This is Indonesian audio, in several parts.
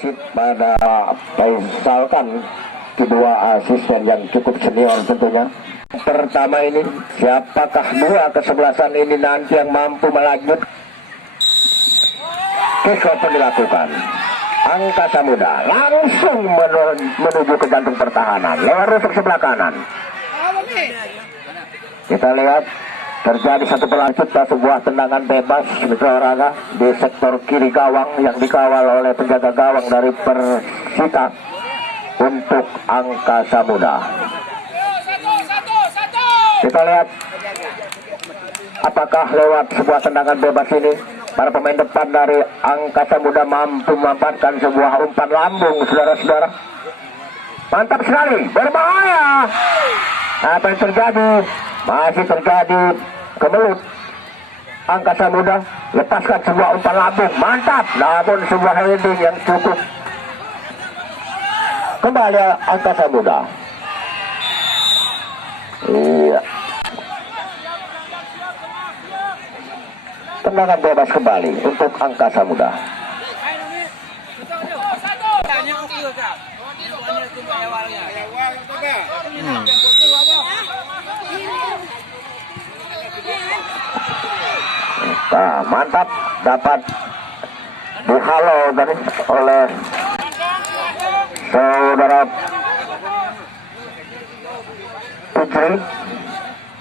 wasit pada misalkan kedua asisten yang cukup senior tentunya. Pertama ini, siapakah dua kesebelasan ini nanti yang mampu melanjut? Kick-off dilakukan. Angkasa Muda langsung menuju ke jantung pertahanan lewat rusuk sebelah kanan. Kita lihat terjadi satu pelanjutan sebuah tendangan bebas mitra olahraga di sektor kiri gawang yang dikawal oleh penjaga gawang dari Persita untuk Angkasa Muda. Kita lihat apakah lewat sebuah tendangan bebas ini para pemain depan dari Angkasa Muda mampu memanfaatkan sebuah umpan lambung, saudara-saudara. Mantap sekali, berbahaya. Apa yang terjadi? Masih terjadi kemelut. Angkasa Muda lepaskan sebuah umpan lambung, mantap. Namun sebuah heading yang cukup. Kembali Angkasa Muda. Iya. Tendangan bebas kembali untuk Angkasa Muda. Nah, mantap, dapat dihalau tadi oleh saudara Putri.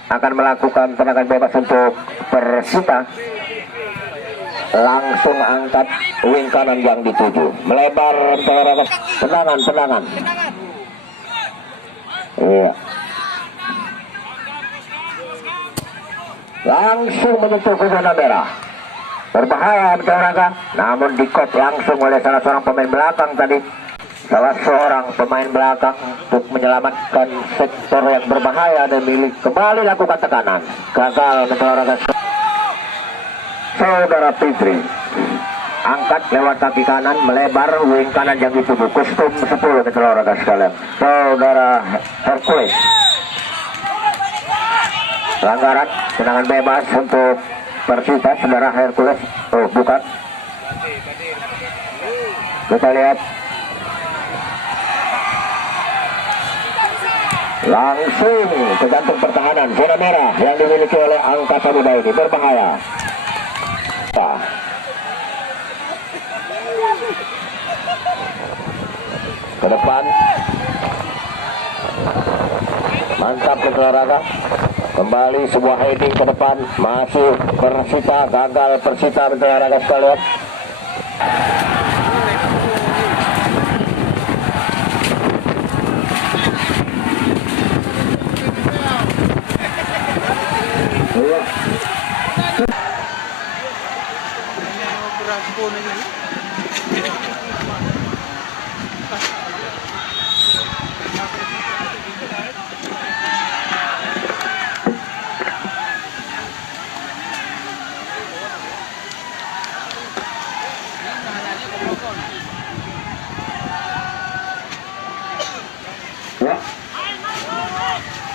Akan melakukan tendangan bebas untuk Persita. Langsung angkat wing kanan yang dituju, melebar tendangan. Iya. Langsung menyentuh ke zona merah. Berbahaya olahraga, namun dikop langsung oleh salah seorang pemain belakang tadi. Salah seorang pemain belakang untuk menyelamatkan sektor yang berbahaya dan milik kembali lakukan tekanan. Gagal olahraga. Saudara Fitri angkat lewat kaki kanan, melebar wing kanan yang dituju kostum 10 olahraga sekalian. Saudara Hercules, pelanggaran tendangan bebas untuk Persita. Saudara Hercules, oh bukan, kita lihat langsung ke jantung pertahanan zona merah yang dimiliki oleh Angkasa Muda ini. Berbahaya. Ke depan, mantap olahraga. Kembali sebuah heading ke depan, masih Persita, gagal Persita olahraga sekalian. Ya.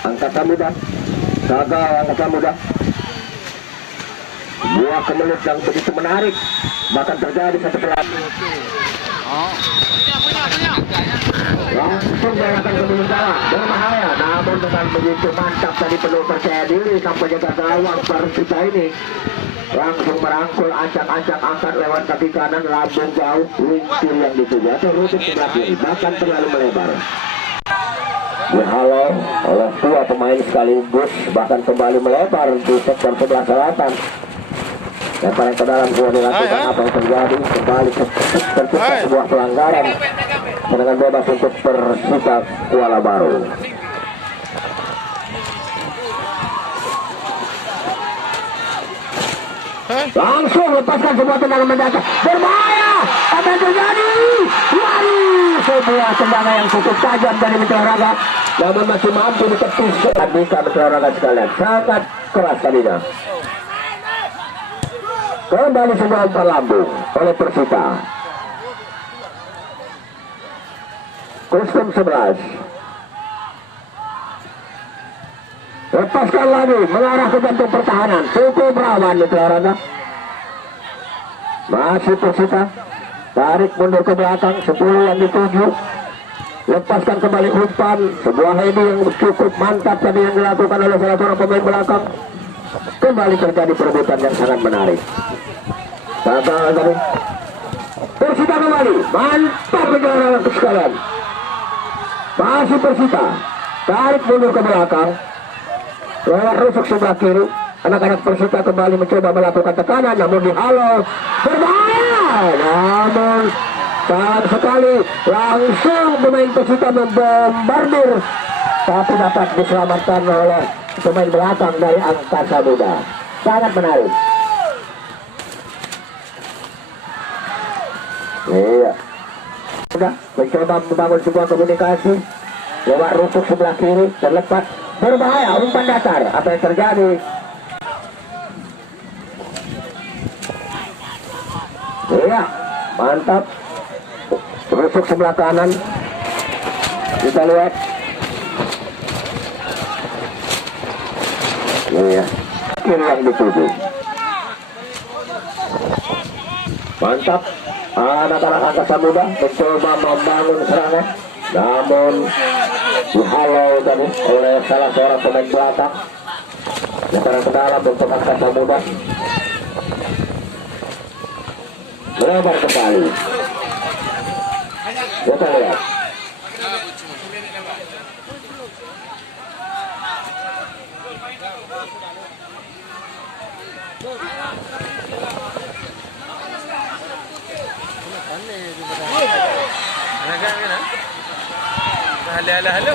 Angkasa Muda, gagal Angkasa Muda. Buah kemelut yang begitu menarik, bahkan terjadi satu pelanggaran. Langsung melakukan kemelut salah, berbahaya. Namun dengan begitu mantap tadi penuh percaya diri sampai jaga gawang Persita ini. Langsung merangkul, acak-acak angkat lewat kaki kanan, lambung jauh, wingkir yang dituju atau rusuk sebelah kiri, bahkan terlalu melebar. Dihalau oleh dua pemain sekaligus, bahkan kembali melebar di sektor sebelah selatan. Lemparan ke dalam juga dilakukan. Apa yang terjadi? Kembali tercipta sebuah pelanggaran. Tendangan bebas untuk Persita Kuala Baru. Langsung lepaskan sebuah tendangan mendatar. Berbahaya. Apa yang terjadi? Sebuah tendangan yang cukup tajam dari Mitra Olahraga, namun masih mampu ditepis. Bisa Mitra Olahraga sekalian, sangat keras tadinya. Kembali sebuah umpan lambung oleh Persita. Kostum 11. Lepaskan lagi, mengarah ke jantung pertahanan. Cukup rawan Mitra Olahraga. Masih Persita. tarik mundur ke belakang, 10 yang dituju, lepaskan kembali umpan, sebuah heading yang cukup mantap tadi yang dilakukan oleh salah seorang pemain belakang. Kembali terjadi perebutan yang sangat menarik. Gagal tadi. Persita kembali, mantap penyerangan sekalian. Masih Persita, tarik mundur ke belakang, lewat rusuk sebelah kiri. Anak-anak Persita kembali mencoba melakukan tekanan, namun dihalau, berbahaya. Namun sayang sekali, langsung pemain Persita membombardir, tapi dapat diselamatkan oleh pemain belakang dari Angkasa Muda. Sangat menarik. Iya, sudah mencoba membangun sebuah komunikasi lewat rusuk sebelah kiri, terlepas, berbahaya, umpan datar. Apa yang terjadi? Iya, mantap. Rusuk sebelah kanan, kita lihat. Iya, kiri yang dituju. Mantap. Anak-anak Angkasa Muda mencoba membangun serangan, namun dihalau tadi oleh salah seorang pemain belakang. Sekarang ke dalam untuk Angkasa Muda. Melebar kembali. Kita lihat. Halo.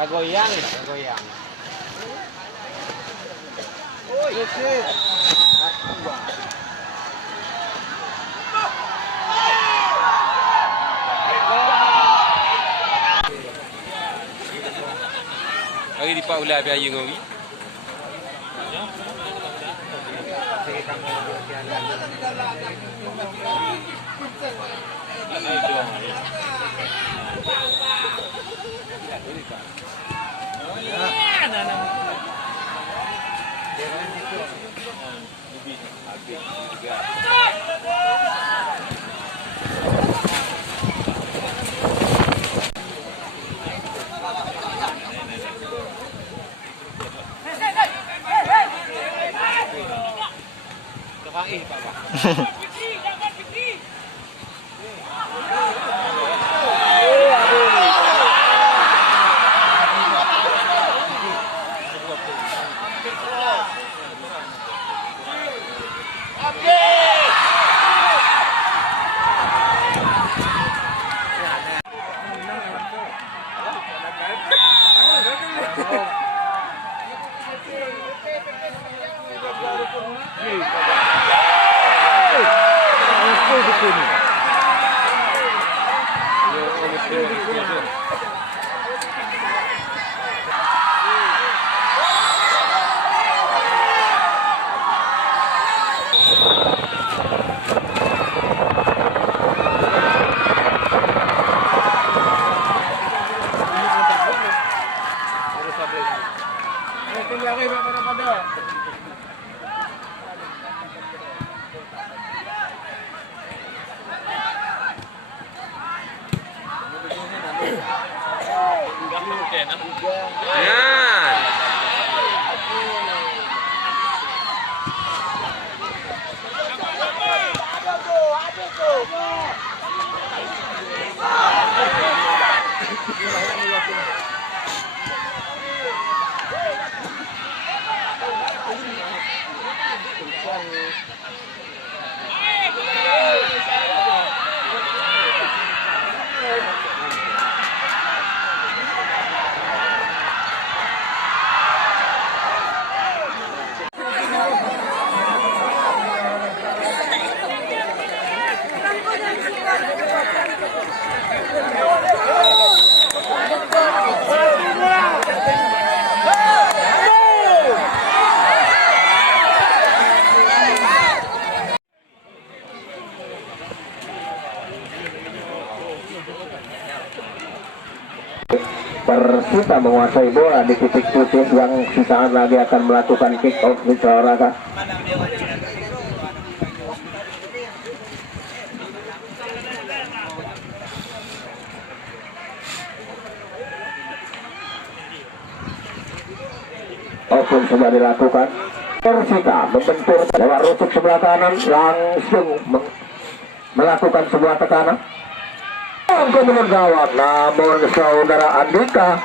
Kagoyang. Hari di Pak Ulai biaya ngowi. Persita menguasai bola di titik putih yang sesaat lagi akan melakukan kick off di Sawaraka. Open sudah dilakukan. Persita membentur lewat rusuk sebelah kanan, langsung melakukan sebuah tekanan. Kemudian gawang, namun saudara Andika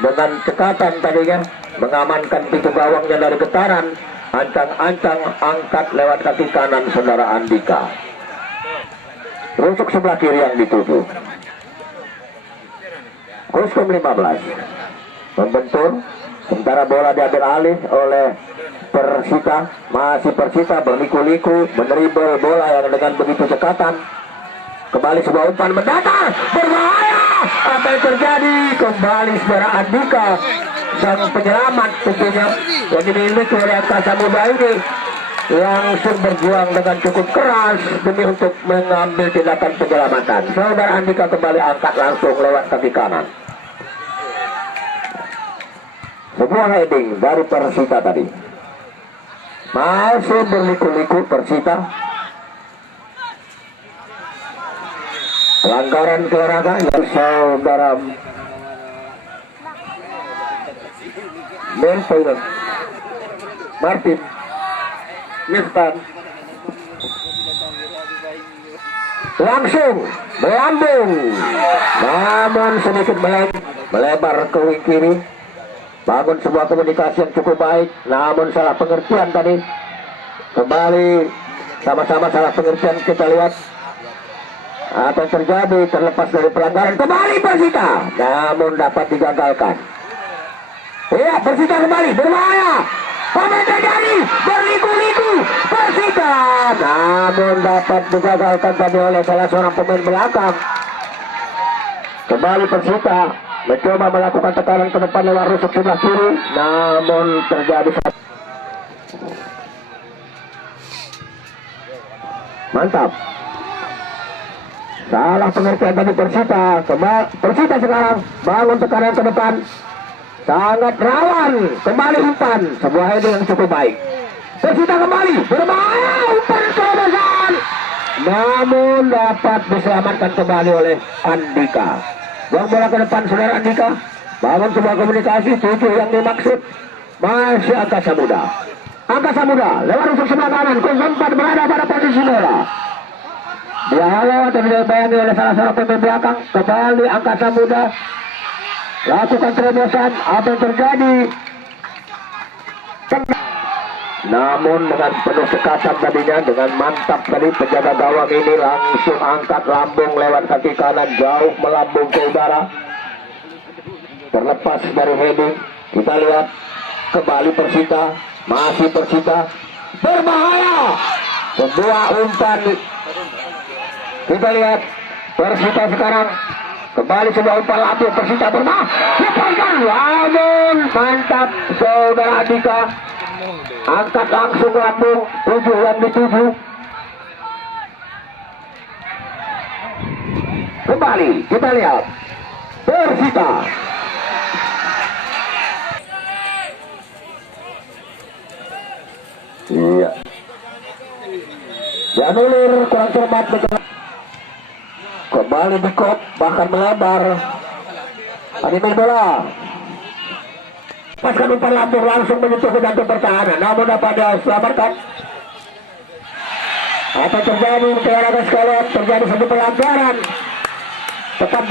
dengan cekatan tadinya mengamankan pintu gawangnya dari getaran. Ancang-ancang angkat lewat kaki kanan saudara Andika. Rusuk sebelah kiri yang dituju. Kostum 15 membentur, sementara bola diambil alih oleh Persita. Masih Persita berliku-liku meneribel bola yang dengan begitu cekatan. Kembali sebuah umpan mendatar, berbahaya. Apa yang terjadi? Kembali saudara Andika, sang penyelamat tentunya yang dimiliki oleh Angkasa Muda ini, langsung berjuang dengan cukup keras demi untuk mengambil tindakan penyelamatan. Saudara Andika kembali angkat langsung lewat kaki kanan. Sebuah heading dari Persita tadi. Masih berliku-liku Persita. Pelanggaran olahraga yang saudara Melvin Martin Miftah langsung melambung, namun sedikit melebar ke wing kiri. Bangun sebuah komunikasi yang cukup baik, namun salah pengertian tadi. Kembali sama-sama salah pengertian, kita lihat apa yang terjadi terlepas dari pelanggaran. Kembali Persita, namun dapat digagalkan. Iya, Persita kembali berbahaya. Apa yang terjadi? Berliku-liku Persita, namun dapat digagalkan tadi oleh salah seorang pemain belakang. Kembali Persita mencoba melakukan tekanan ke depan lewat rusuk sebelah kiri, namun terjadi mantap. Salah pengertian tadi Persita. Persita sekarang bangun tekanan ke depan, sangat rawan. Kembali umpan, sebuah heading yang cukup baik. Persita kembali berbahaya, umpan terobosan, namun dapat diselamatkan kembali oleh Andika. Buang bola ke depan saudara Andika, bangun sebuah komunikasi. 7 yang dimaksud masih Angkasa Muda. Angkasa Muda lewat rusuk sebelah kanan, 04 berada pada posisi bola. Dia lewat dan dibayangi oleh salah seorang pemain belakang. Kembali Angkasa Muda lakukan terobosan. Apa yang terjadi? Namun dengan penuh cekatan tadinya, dengan mantap tadi penjaga gawang ini langsung angkat lambung lewat kaki kanan, jauh melambung ke udara. Terlepas dari heading, kita lihat kembali Persita, masih Persita berbahaya. Sebuah umpan, kita lihat Persita sekarang kembali sebuah umpan lambung. Persita berbahaya, namun mantap saudara Andika. Angkat langsung lambung, 7 yang dituju. Kembali kita lihat Persita. Iya. Janulir kurang cermat betul. Kembali dikop, bahkan melebar. Animil bola. Paskan umpan lambung langsung menyentuh ke jantung pertahanan, namun dapat diselamatkan. Apa terjadi? Rekan sekalian, terjadi satu pelanggaran. Tetap